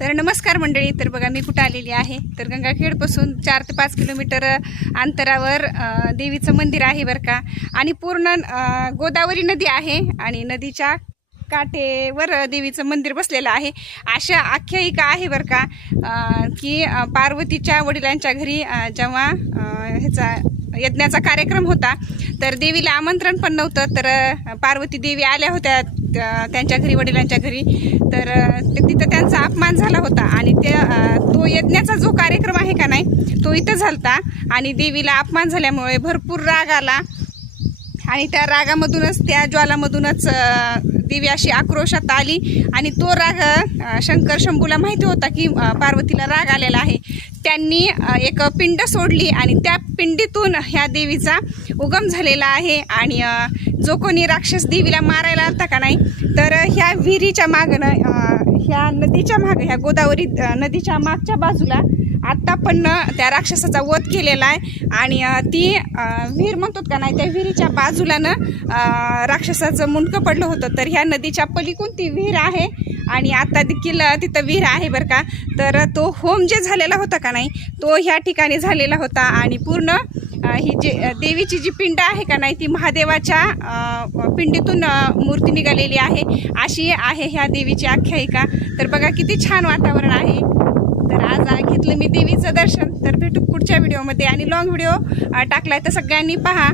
तर नमस्कार मंडळी. तर बघा मी कुठं आलेली आहे तर गंगाखेडपासून 4 ते 5 किलोमीटर अंतरावर देवीचं मंदिर आहे बरं का. आणि पूर्ण गोदावरी नदी आहे आणि नदीच्या काठेवर देवीचं मंदिर बसलेलं आहे. अशा आख्यायिका आहे बरं का की पार्वतीच्या वडिलांच्या घरी जेव्हा ह्याचा यज्ञाचा कार्यक्रम होता तर देवीला आमंत्रण पण नव्हतं. तर पार्वती देवी आल्या होत्या त्यांच्या घरी, वडिलांच्या घरी. तर तिथं त्यांचा अपमान झाला होता आणि तो यज्ञाचा जो कार्यक्रम आहे का नाही तो इथं झालता. आणि देवीला अपमान झाल्यामुळे भरपूर राग आला आणि त्या रागामधूनच, त्या ज्वालामधूनच देवी अशी आक्रोशात आली. आणि तो राग शंकर शंभूला माहिती होता की पार्वतीला राग आलेला आहे. त्यांनी एक पिंड सोडली आणि त्या पिंडीतून ह्या देवीचा उगम झालेला आहे. आणि जो कोणी राक्षस देवीला मारायला आलता का नाही तर ह्या विहिरीच्या मागनं, ह्या नदीच्या मागं, ह्या गोदावरी नदीच्या मागच्या बाजूला आत्ता पण त्या राक्षसाचा वध केलेला आहे. आणि ती विहीर म्हणतात का नाही, त्या विहिरीच्या बाजूलानं राक्षसाचं मुंडकं पडलं होतं. तर ह्या नदीच्या पलीकडून ती विहीर आहे आणि आता देखील तिथं विहीर आहे बरं का. तर तो होम जे झालेला होता का नाही तो ह्या ठिकाणी झालेला होता. आणि पूर्ण ही जे देवीची जी पिंड आहे का नाही ती महादेवाच्या पिंडीतून मूर्ती निघालेली आहे. अशी आहे ह्या देवीची आख्यायिका. तर बघा किती छान वातावरण आहे. तर आज घेतलं मी देवीचं दर्शन. तर भेटू पुढच्या व्हिडिओमध्ये आणि लॉंग व्हिडिओ टाकलाय तर सगळ्यांनी पहा.